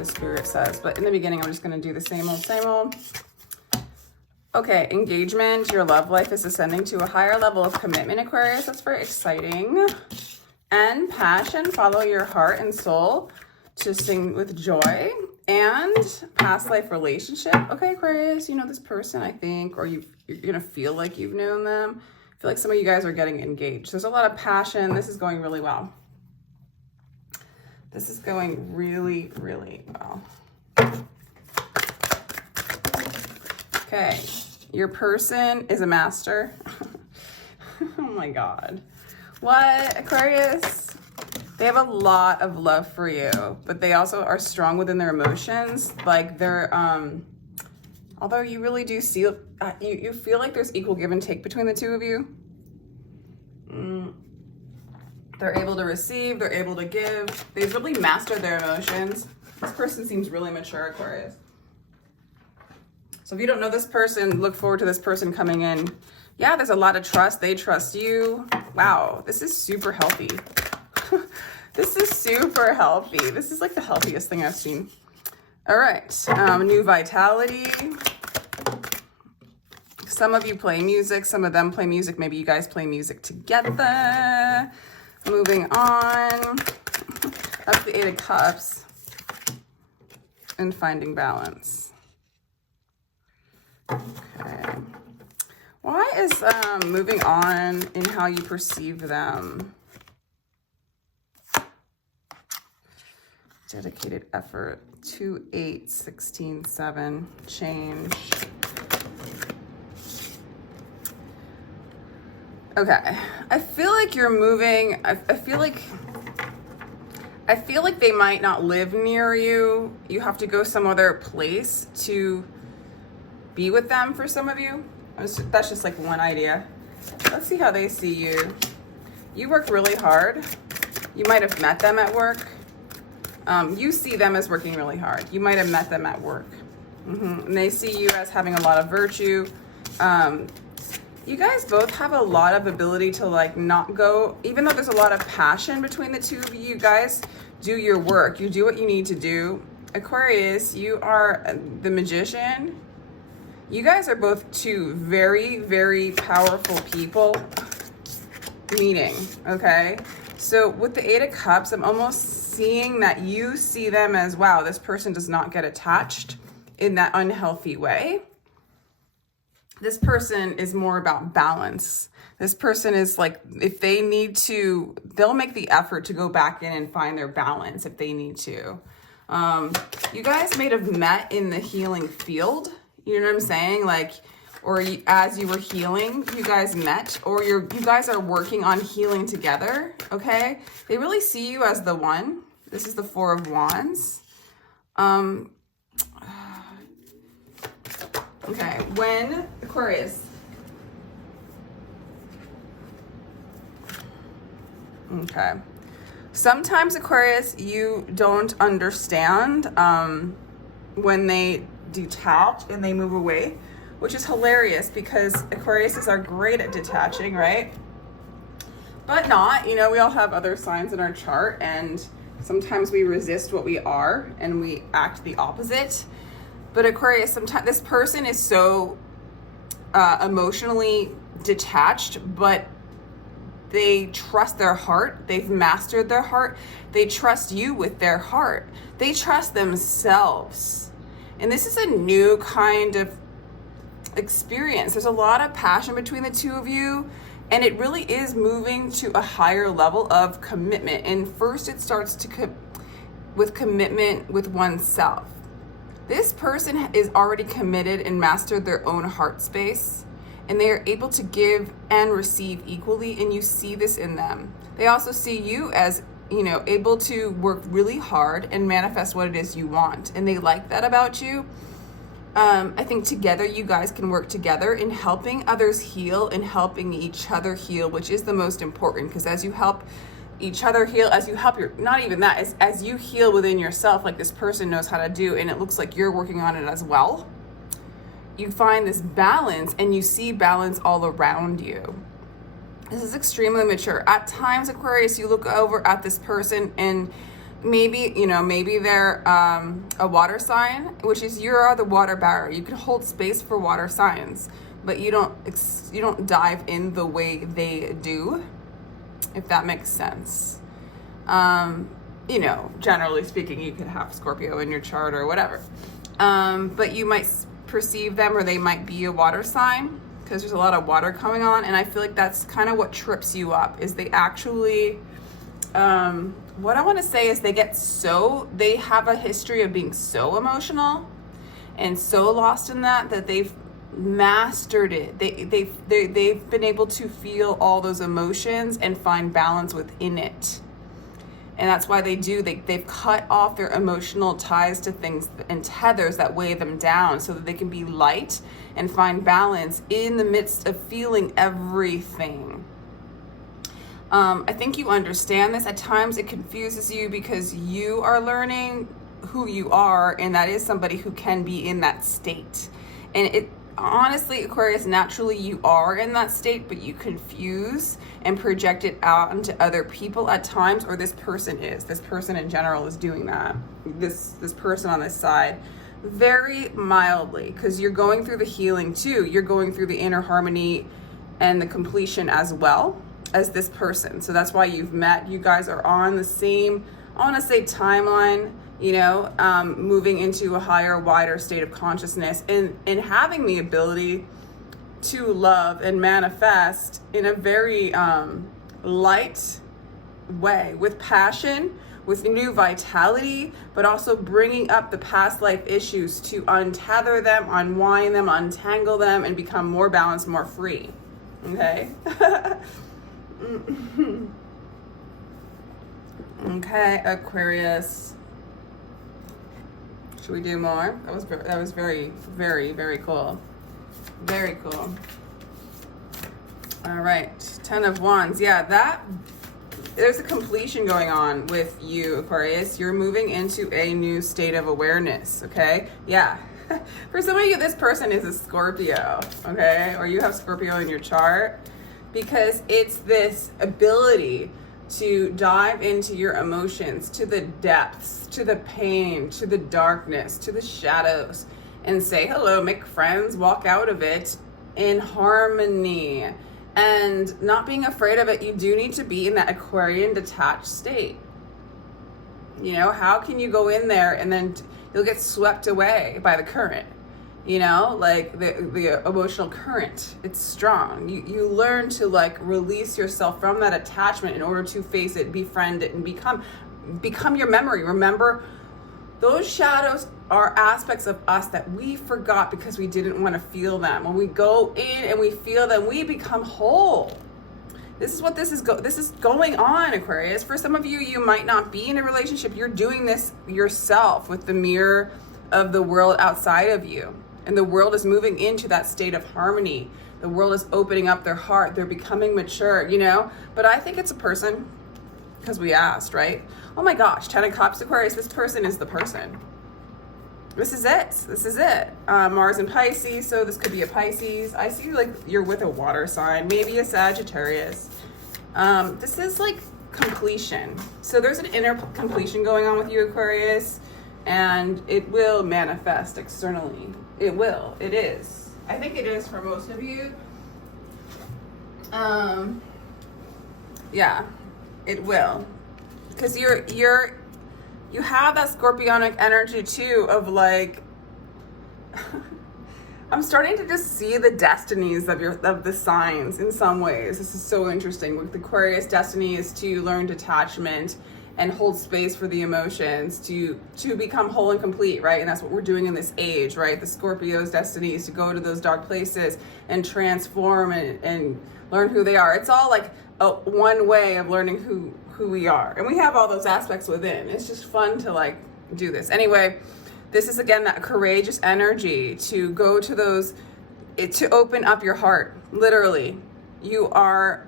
the spirit says. But in the beginning, I'm just going to do the same old, same old. Okay, engagement. Your love life is ascending to a higher level of commitment, Aquarius. That's very exciting. And passion. Follow your heart and soul to sing with joy. And past life relationship. Okay, Aquarius, you know this person, I think, or you're going to feel like you've known them. I feel like some of you guys are getting engaged. There's a lot of passion. This is going really well. This is going really, really well. Okay, your person is a master. Oh my God. What, Aquarius? They have a lot of love for you, but they also are strong within their emotions. Like they're, although you really do see, you feel like there's equal give and take between the two of you. They're able to receive, they're able to give. They've really mastered their emotions. This person seems really mature, Aquarius. So if you don't know this person, look forward to this person coming in. Yeah, there's a lot of trust. They trust you. Wow, this is super healthy. This is super healthy. This is like the healthiest thing I've seen. All right, new vitality. Some of you play music, some of them play music. Maybe you guys play music together. Moving on. That's the Eight of Cups. And finding balance. Okay. Why is moving on in how you perceive them? Dedicated effort. 2, 8, 16, 7. Change. Okay. I feel like you're moving. I feel like they might not live near you. You have to go some other place to be with them for some of you. That's just like one idea. Let's see how they see you. You work really hard. You might have met them at work. You see them as working really hard. You might have met them at work. And they see you as having a lot of virtue. You guys both have a lot of ability to like not go, even though there's a lot of passion between the two of you, you guys do your work. You do what you need to do. Aquarius, you are the magician. You guys are both two very, very powerful people meeting, okay? So with the Eight of Cups, I'm almost seeing that you see them as, wow, this person does not get attached in that unhealthy way. This person is more about balance. This person is like, if they need to, they'll make the effort to go back in and find their balance if they need to. You guys may have met in the healing field. You know what I'm saying? Like, or as you were healing, you guys met, or you guys are working on healing together, okay? They really see you as the one. This is the Four of Wands. Okay, when Aquarius. Okay. Sometimes Aquarius, you don't understand when they detach and they move away, which is hilarious because Aquariuses are great at detaching, right? But not, you know, we all have other signs in our chart and sometimes we resist what we are and we act the opposite. But Aquarius, sometimes this person is so emotionally detached, but they trust their heart. They've mastered their heart. They trust you with their heart. They trust themselves. And this is a new kind of experience. There's a lot of passion between the two of you, and it really is moving to a higher level of commitment. And first it starts with commitment with oneself. This person is already committed and mastered their own heart space, and they are able to give and receive equally, and you see this in them. They also see you as, you know, able to work really hard and manifest what it is you want, and they like that about you. I think together you guys can work together in helping others heal and helping each other heal, which is the most important, because as you help each other heal, as you help not even that, as you heal within yourself, like this person knows how to do, and it looks like you're working on it as well, you find this balance and you see balance all around you. This is extremely mature. At times, Aquarius, you look over at this person and maybe, you know, maybe they're a water sign, which is you are the water bearer. You can hold space for water signs, but you don't dive in the way they do, if that makes sense. You know, generally speaking, you could have Scorpio in your chart or whatever. But you might perceive them, or they might be a water sign, because there's a lot of water coming on. And I feel like that's kind of what trips you up, is they actually, what I want to say is they have a history of being so emotional and so lost in that they've mastered it. They've been able to feel all those emotions and find balance within it. And that's why they've cut off their emotional ties to things and tethers that weigh them down, so that they can be light and find balance in the midst of feeling everything. I think you understand this. At times it confuses you because you are learning who you are, and that is somebody who can be in that state. And it honestly, Aquarius, naturally you are in that state, but you confuse and project it out into other people at times, or this person in general is doing that. This person on this side, very mildly, because you're going through the healing too. You're going through the inner harmony and the completion as well as this person. So that's why you've met. You guys are on the same, I want to say, timeline, you know, moving into a higher, wider state of consciousness, and having the ability to love and manifest in a very light way, with passion, with new vitality, but also bringing up the past life issues to untether them, unwind them, untangle them, and become more balanced, more free. Okay? Okay, Aquarius. Should we do more? That was very, very, very cool. Very cool. All right, 10 of Wands. Yeah, there's a completion going on with you, Aquarius. You're moving into a new state of awareness, okay? Yeah. For some of you, this person is a Scorpio, okay? Or you have Scorpio in your chart, because it's this ability to dive into your emotions, to the depths, to the pain, to the darkness, to the shadows, and say hello, make friends, walk out of it in harmony, and not being afraid of it. You do need to be in that Aquarian detached state. You know, how can you go in there and then you'll get swept away by the current? You know, like the emotional current, it's strong. You learn to like release yourself from that attachment in order to face it, befriend it, and become your memory. Remember, those shadows are aspects of us that we forgot because we didn't want to feel them. When we go in and we feel them, we become whole. This is what this is going on, Aquarius. For some of you, you might not be in a relationship. You're doing this yourself with the mirror of the world outside of you. And the world is moving into that state of harmony. The world is opening up their heart. They're becoming mature, you know? But I think it's a person, because we asked, right? Oh my gosh, 10 of Cups, Aquarius, this person is the person. This is it. This is it. Mars in Pisces, so this could be a Pisces. I see like you're with a water sign, maybe a Sagittarius. This is like completion. So there's an inner completion going on with you, Aquarius, and it will manifest externally. It will. It is. I think it is for most of you. Yeah, it will. Because you have that scorpionic energy too of like, I'm starting to just see the destinies of the signs in some ways. This is so interesting. With the Aquarius, destiny is to learn detachment and hold space for the emotions, to become whole and complete, right? And that's what we're doing in this age, right? The Scorpio's destiny is to go to those dark places and transform and learn who they are. It's all like one way of learning who we are. And we have all those aspects within. It's just fun to like do this. Anyway, this is again that courageous energy to go to those, to open up your heart. Literally, you are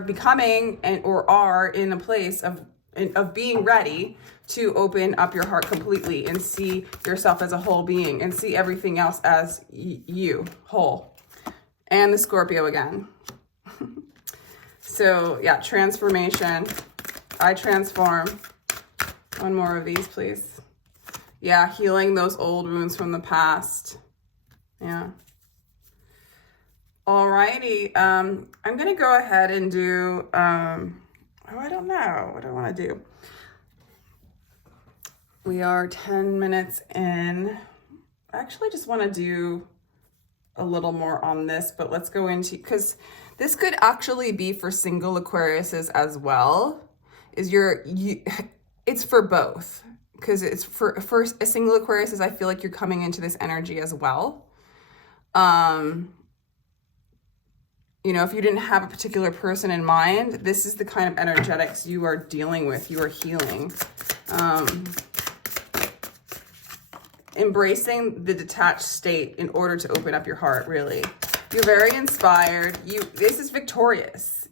becoming or are in a place of being ready to open up your heart completely and see yourself as a whole being and see everything else as you whole. And the Scorpio again. So yeah, transformation. I transform. One more of these, please. Yeah, healing those old wounds from the past. Yeah. Alrighty, I'm gonna go ahead and do, oh, I don't know, what do I wanna do? We are 10 minutes in. I actually just wanna do a little more on this, but let's go into, because this could actually be for single Aquariuses as well. It's for both, because it's for a single Aquarius, I feel like you're coming into this energy as well. You know, if you didn't have a particular person in mind, this is the kind of energetics you are dealing with, you are healing. Embracing the detached state in order to open up your heart, really. You're very inspired. This is victorious.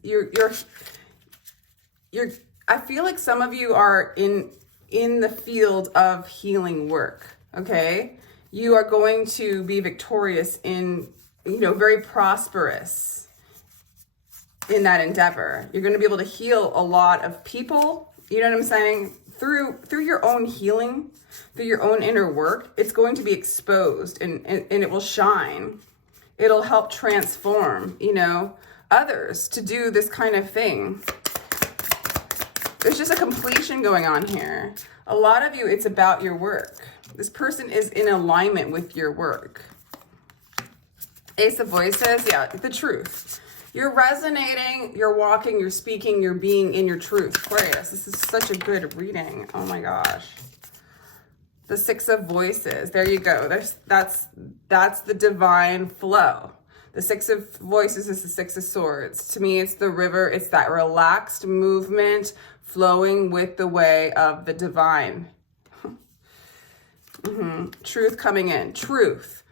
I feel like some of you are in the field of healing work, okay? You are going to be victorious in, you know, very prosperous in that endeavor. You're going to be able to heal a lot of people, you know what I'm saying? Through your own healing, through your own inner work, it's going to be exposed and it will shine. It'll help transform, you know, others to do this kind of thing. There's just a completion going on here. A lot of you, it's about your work. This person is in alignment with your work. Ace of Voices, yeah, the truth. You're resonating, you're walking, you're speaking, you're being in your truth. Aquarius, this is such a good reading. Oh my gosh. The Six of Voices, there you go. That's the divine flow. The Six of Voices is the Six of Swords. To me, it's the river. It's that relaxed movement flowing with the way of the divine. Truth coming in. Truth.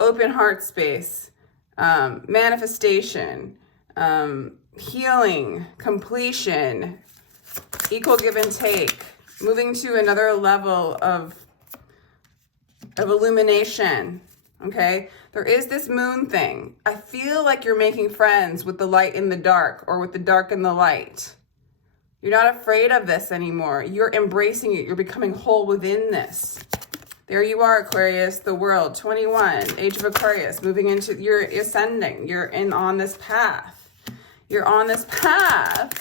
Open heart space. Manifestation. Healing. Completion. Equal give and take. Moving to another level of illumination. Okay, there is this moon thing. I feel like you're making friends with the light in the dark, or with the dark in the light. You're not afraid of this anymore. You're embracing it. You're becoming whole within this. There you are, Aquarius, the world, 21, age of Aquarius, moving into, you're ascending. You're on this path. You're on this path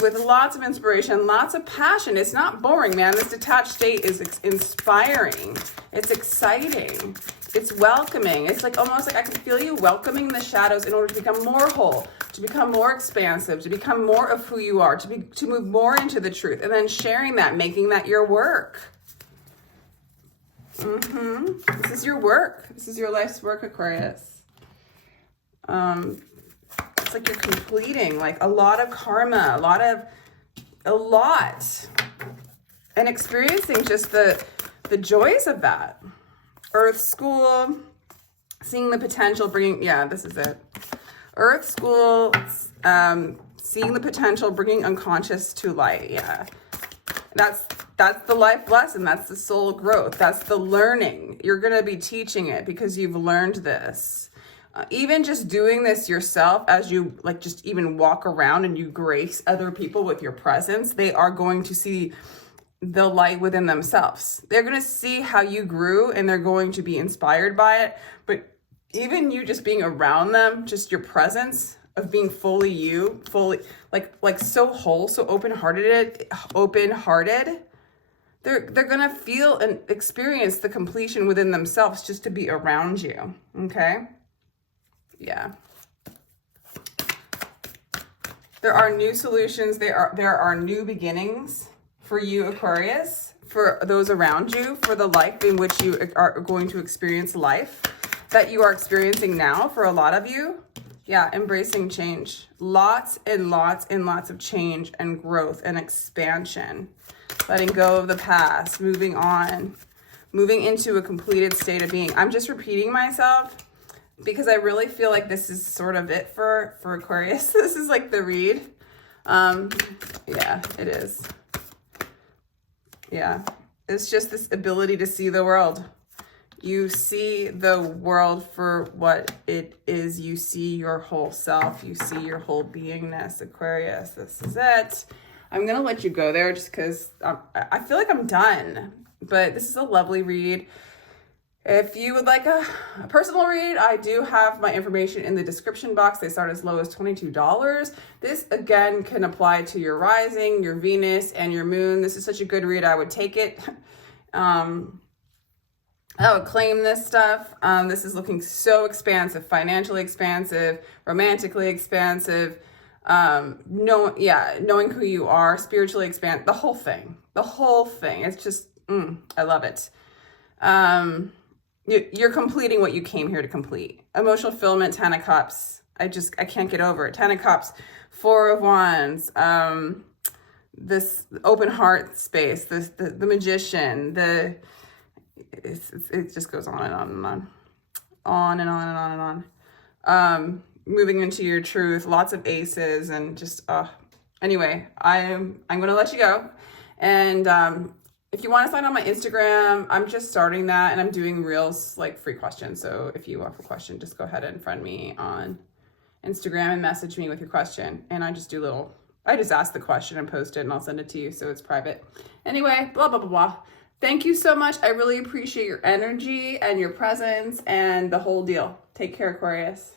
with lots of inspiration, lots of passion. It's not boring, man. This detached state is inspiring. It's exciting. It's welcoming. It's like almost like I can feel you welcoming the shadows in order to become more whole, to become more expansive, to become more of who you are, to move more into the truth, and then sharing that, making that your work. This is your work. This is your life's work, Aquarius. It's like you're completing like a lot of karma, a lot, and experiencing just the joys of that. Earth School, seeing the potential, bringing, yeah, this is it. Earth School, seeing the potential, bringing unconscious to light. Yeah, that's the life lesson. That's the soul growth. That's the learning. You're going to be teaching it because you've learned this. Even just doing this yourself, as you like just even walk around and you grace other people with your presence, they are going to see the light within themselves. They're going to see how you grew and they're going to be inspired by it. But even you just being around them, just your presence of being fully you, fully like so whole, so open-hearted, they're going to feel and experience the completion within themselves just to be around you. Okay? Yeah. There are new solutions. There are new beginnings for you, Aquarius, for those around you, for the life in which you are going to experience life that you are experiencing now for a lot of you. Yeah, embracing change. Lots and lots and lots of change and growth and expansion. Letting go of the past, moving on, moving into a completed state of being. I'm just repeating myself because I really feel like this is sort of it for Aquarius. This is like the read. Yeah, it is. Yeah, it's just this ability to see the world. You see the world for what it is. You see your whole self. You see your whole beingness, Aquarius. This is it. I'm going to let you go there just because I feel like I'm done. But this is a lovely read. If you would like a personal read, I do have my information in the description box. They start as low as $22. This, again, can apply to your rising, your Venus, and your moon. This is such a good read. I would take it. I would claim this stuff. This is looking so expansive, financially expansive, romantically expansive. Knowing who you are, spiritually expand, the whole thing. It's just, I love it. You're completing what you came here to complete. Emotional fulfillment, 10 of Cups. I can't get over it. 10 of Cups, 4 of Wands, this open heart space, the Magician, it just goes on and on and on. On and on and on and on. Moving into your truth, lots of aces and just, anyway, I'm going to let you go. And, if you want to sign on my Instagram, I'm just starting that and I'm doing reels like free questions. So if you have a question, just go ahead and friend me on Instagram and message me with your question. And I just ask the question and post it and I'll send it to you so it's private. Anyway, blah, blah, blah, blah. Thank you so much. I really appreciate your energy and your presence and the whole deal. Take care, Aquarius.